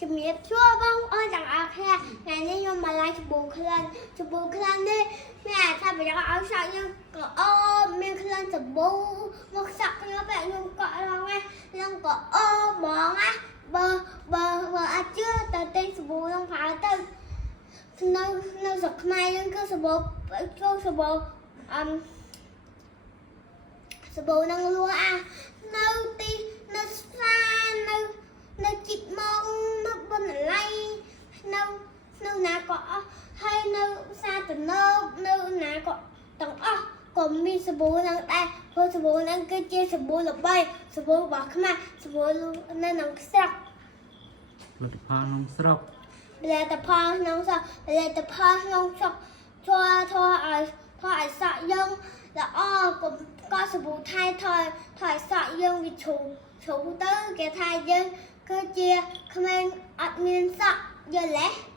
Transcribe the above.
ជំរាបសួរបងប្អូនទាំងអស់គ្នាថ្ងៃនេះខ្ញុំមកឡាយច្បូក្លិននេះមានអាថាប្រយោជន៍ឲ្យសក់យើងក៏អូមានក្លិនច្បូមកសក់ខ្ញុំបែបខ្ញុំកក់រងណាខ្ញុំក៏អូហ្មងណាបើអត់ជឿទៅទិញច្បូនឹងប្រើទៅនៅស្រុកខ្មែរយើងគឺច្បូនឹងលក់នៅទីនៅផ្សារនៅជីកមកនៅបណ្ណាល័យនៅណាក៏អស់ហើយនៅផ្សារទំនើបនៅណាក៏ទាំងអស់ក៏មានសាប៊ូនឹងដែរព្រោះសាប៊ូនឹងគឺជាសាប៊ូល្បីសាប៊ូរបស់ខ្មែរសាប៊ូនៅក្នុងស្រុកផលិតផលក្នុងស្រុកធ្វើឲ្យសក់យើងល្អក៏សាប៊ូថៃធ្វើឲ្យសក់យើងវាជ្រុះទៅគេថាយើងគឺជាក្មេងអត់មានសក់យល់ទេ